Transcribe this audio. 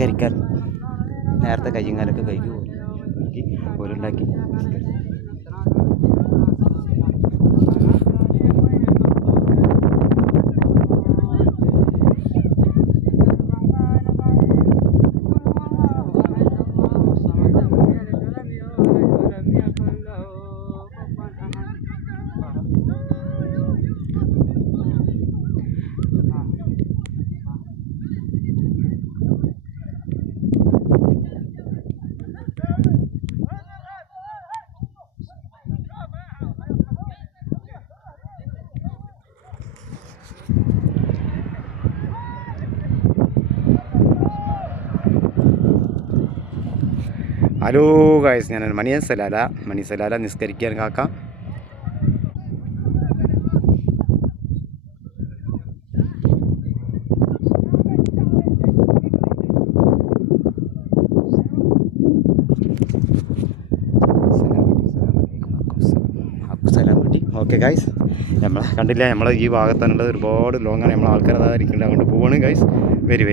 നിസ്കരിക്കാൻ നേരത്തെ കയ്യും കാലൊക്കെ കഴിക്കും ഓരുണ്ടാക്കി ഹലോ ഗൈസ്, ഞാനാണ് മണി സലാല നിസ്കരിക്കാൻ കാക്ക. ഓക്കെ ഗൈസ്, നമ്മളെ കണ്ടില്ല, നമ്മളെ ഈ ഭാഗത്താണുള്ളത്. ഒരുപാട് ലോങ്ങാണ്, നമ്മളെ ആൾക്കാർ അതായിരിക്കുന്നുണ്ട്. അങ്ങോട്ട് പോവാണ് ഗൈസ്. വരി.